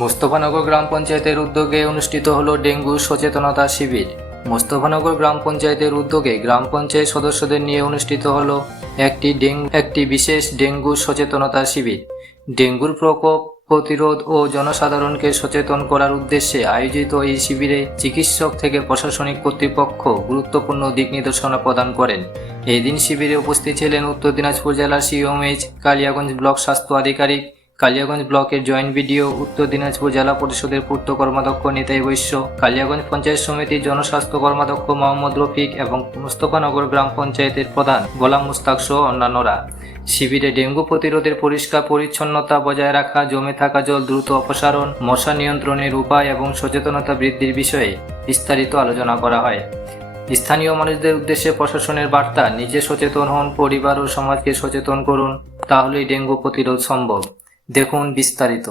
মোস্তফানগর গ্রাম পঞ্চায়েতের উদ্যোগে অনুষ্ঠিত হলো ডেঙ্গু সচেতনতা শিবির। মোস্তফানগর গ্রাম পঞ্চায়েতের উদ্যোগে গ্রাম পঞ্চায়েত সদস্যদের নিয়ে অনুষ্ঠিত হলো একটি বিশেষ ডেঙ্গু সচেতনতা শিবির। ডেঙ্গুর প্রকোপ প্রতিরোধ ও জনসাধারণকে সচেতন করার উদ্দেশ্যে আয়োজিত এই শিবিরে চিকিৎসক থেকে প্রশাসনিক কর্তৃপক্ষ গুরুত্বপূর্ণ দিক নির্দেশনা প্রদান করেন। এই দিন শিবিরে উপস্থিত ছিলেন উত্তর দিনাজপুর জেলার সিওমএইচ, কালিয়াগঞ্জ ব্লক স্বাস্থ্য আধিকারিক, কালিয়াগঞ্জ ব্লকের জয়েন্ট বিডিও, উত্তর দিনাজপুর জেলা পরিষদের পূর্ত কর্মাধ্যক্ষ নিতাই বৈশ্য, কালিয়াগঞ্জ পঞ্চায়েত সমিতির জনস্বাস্থ্য কর্মাধ্যক্ষ মোহাম্মদ রফিক এবং মোস্তফানগর গ্রাম পঞ্চায়েতের প্রধান গোলাম মুস্তাক সহ অন্যান্যরা। শিবিরে ডেঙ্গু প্রতিরোধের পরিষ্কার পরিচ্ছন্নতা বজায় রাখা, জমে থাকা জল দ্রুত অপসারণ, মশা নিয়ন্ত্রণের উপায় এবং সচেতনতা বৃদ্ধির বিষয়ে বিস্তারিত আলোচনা করা হয়। স্থানীয় মানুষদের উদ্দেশ্যে প্রশাসনের বার্তা: নিজে সচেতন হন, পরিবার ও সমাজকে সচেতন করুন, তাহলেই ডেঙ্গু প্রতিরোধ সম্ভব। দেখুন বিস্তারিত।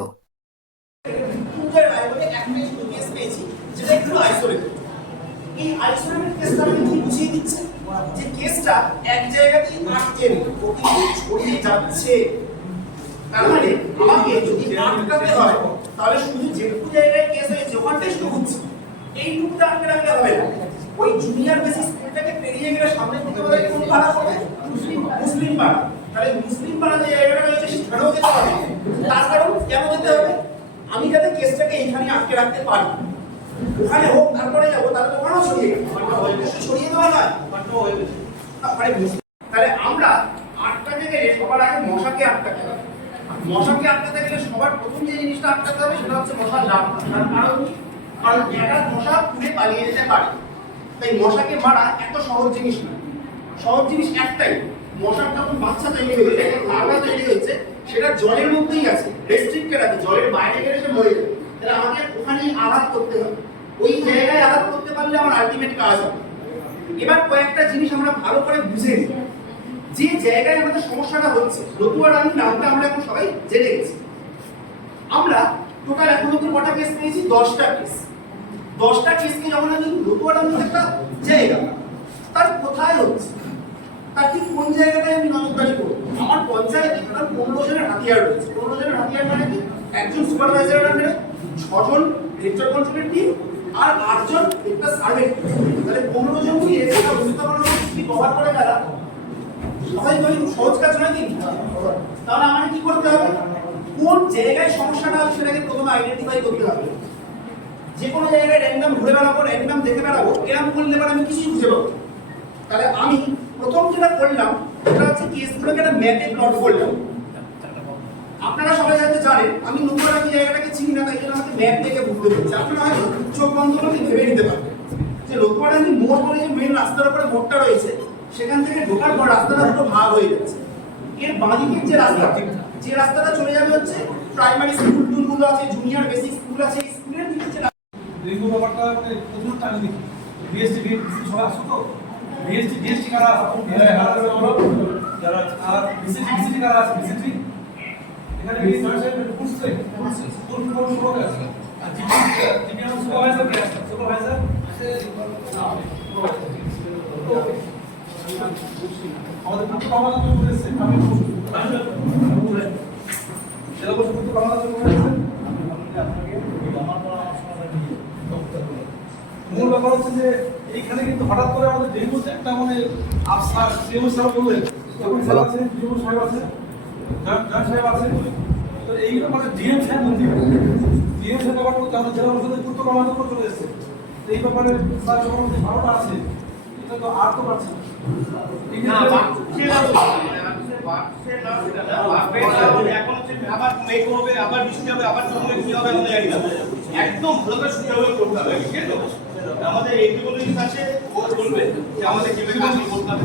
ওই জুনিয়র বেসিস স্কুলটাকে পেরিয়ে গেলে সামনে থেকে কোন পাড়া হবে? মুসলিম পাড়া। তাহলে মুসলিম পাড়া যে জায়গাটা রয়েছে সেখানেও যেতে হবে। তার কারণ কেন যেতে হবে? আমি যাতে কেসটাকে এখানে আটকে রাখতে পারি, ওখানে হোক তারপরে যাবো, তাহলে ওখানেও ছড়িয়ে দেওয়া নয়। তাহলে আমরা আটকাতে গেলে সবার আগে মশাকে আটকাতে হবে। মশাকে আটকাতে গেলে সবার প্রথম যে জিনিসটা আটকাতে হবে সেটা হচ্ছে মশার লাভ। তার কারণ একটা মশা পুড়ে পালিয়ে যেতে পারে, তাই মশাকে মারা এত সহজ জিনিস না। সহজ জিনিস একটাই, মশার যখন বাচ্চা তৈরি হয়েছে, লার্ভা তৈরি হয়েছে, সেটা জলের মধ্যেই আছে, রেস্ট্রিক্টেড আছে, জলের বাইরে গেলে সে মরে যাবে। তাহলে আমাকে ওখানেই আঘাত করতে হবে, ওই জায়গায় আঘাত করতে পারলে আমার আলটিমেট কাজ হবে। এবার কয়েকটা জিনিস আমরা ভালো করে বুঝে নিই। যে জায়গায় আমাদের সমস্যাটা হচ্ছে, রতুয়াডাঙ্গি নামটা আমরা এখন সবাই জেনে গেছি। আমরা টোটাল এখন অব্দি কটা কেস পেয়েছি? 10টা কেস। 10টা কেসকে যখন আমি রতুয়াডাঙ্গির একটা জায়গা, তার কোথায় হচ্ছে, তার ঠিক কোন জায়গাটায় আমি নজরদারি করবো? আমার পঞ্চায়েতে টোটাল 15 জনের হাতিয়ার রয়েছে। 15 জনের হাতিয়ার মানে কি? একজন সুপারভাইজারের আন্ডারে 6 জন ভেক্টর কন্ট্রোলের টিম আর 8 জন একটা সার্ভে। তাহলে 15 জন কি একটা ব্যবস্থাপনা কি কভার করে তারা? সবাই সহজ কাজ নয় কি? তাহলে আমাকে কি করতে হবে? কোন জায়গায় সমস্যাটা আছে সেটাকে প্রথমে আইডেন্টিফাই করতে হবে। যে কোনো জায়গায় র্যান্ডম ঘুরে বেড়াবো, র্যান্ডম দেখে বেড়াবো, এরকম করলে পরে আমি কিছুই বুঝে পাবো। তাহলে আমি প্রথম যেটা করলাম সেটা হচ্ছে কেসগুলোকে একটা ম্যাপে প্লট করলাম। আপনারা সবাই হয়তো জানেন আমি নতুন আমি জায়গাটাকে চিনি না, তাই জন্য আমাকে ম্যাপ দেখে বুঝতে হচ্ছে। আপনারা হয়তো চোখ বন্ধ করে ভেবে নিতে পারবেন যে লোকপাড়াঙ্গি মোড় বলে যে মেন রাস্তার উপরে মোড়টা রয়েছে, সেখান থেকে ঢোকার পর রাস্তাটা পুরো ভাগ হয়ে যাচ্ছে। এর বাঁদিকের যে রাস্তাটা চলে যাবে হচ্ছে প্রাইমারি স্কুল টুলগুলো আছে, জুনিয়র বেসিক স্কুল আছে, এই স্কুলের দিকে ডেঙ্গু ব্যাপারটা মানে প্রচুর টাইম দেখি। বিএসটি সবাই আসো তো, বিএসটি কারা যারা আর বিসিটি কারা আছে, বিসিটি এখানে আছে। আর জিপি সুপারভাইজার কে আছে? সুপারভাইজার আমাদের পূর্ত কর্মকর্তা করেছে, আমি জেলা পরিষদ পূর্ত কর্মকর্তা করেছে। মূল ব্যাপার হচ্ছে যে এইখানে কিন্তু হঠাৎ করে আমাদের ডেঙ্গু একটা মানে আফসার সিএম সাহেব বললেন, যখন স্যার আছে, ডিএম সাহেব আছে, জয়েন্ট সাহেব আছে, তো এই ব্যাপারে ডিএম সাহেব বলতে ডিএম সাহেব ব্যাপার করতে আমাদের জেলা পরিষদের পূর্ত কর্মকর্তা চলে এসেছে। এই ব্যাপারে স্যার যখন যে ভালোটা আছে এটা তো আর তো পারছে একদম ভালো করে সুন্দরভাবে করতে হবে। আমাদের এইগুলোর কাছে বলবে যে আমাদের কিভাবে কাজ করতে হবে,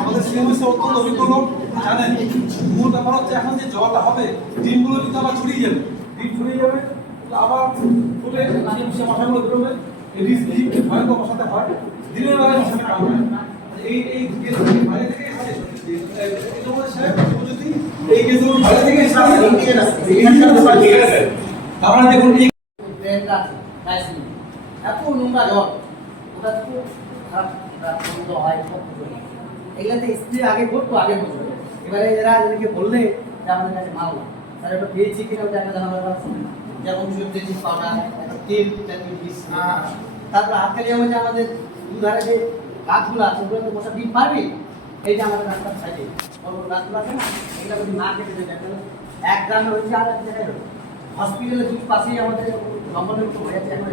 আমাদের সিএমএস অত্যন্ত অভিজ্ঞ লোক জানেন। মূল ব্যাপার হচ্ছে এখন যে জলটা হবে, ডিমগুলো কিন্তু আবার ছড়িয়ে যাবে, ডিম ছড়িয়ে যাবে, আবার ফুলে মশাগুলো বেরোবে। এডিস ভয়ঙ্কর মশাতে হয়, দিনের বেলায় মশাটা কামড়ায়। এই বাইরে থেকে এই কেসগুলো বাইরে থেকে আমরা দেখুন এত নোংরা জল, ওটা খুব খারাপ হয়। এগুলাতে স্ত্রী আগে করতো, আগে বলতো। এবারে এরা এদেরকে বললে যে আমাদের কাছে মাল না, স্যার এটা পেয়েছি কিনা ওটা একটা জানাবার আছে যেমন ব্লিচিং পাউডার একটা তেল জাতীয় জিনিস তারপর হাততালি হচ্ছে আমাদের দুধারে যে গাছগুলো আছে ওগুলো তো মশা ডিম পারবে এই যে আমাদের রাস্তার সাইডে বড় বড় গাছগুলো আছে না এগুলো যদি না কেটে দেয় তাহলে এক গ্রামে হচ্ছে আর এক জায়গায় হসপিটালের দুই পাশেই আমাদের জঙ্গলের মতো হয়ে যাচ্ছে এখন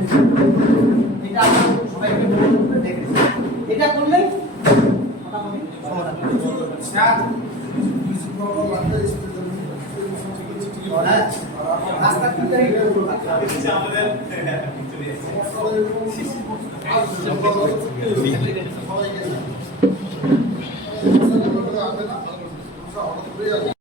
এটা আমরা সবাইকে বলে দেখেছি এটা করলেই মোটামুটি সমাধান রাস্তা কিন্তু আমাদের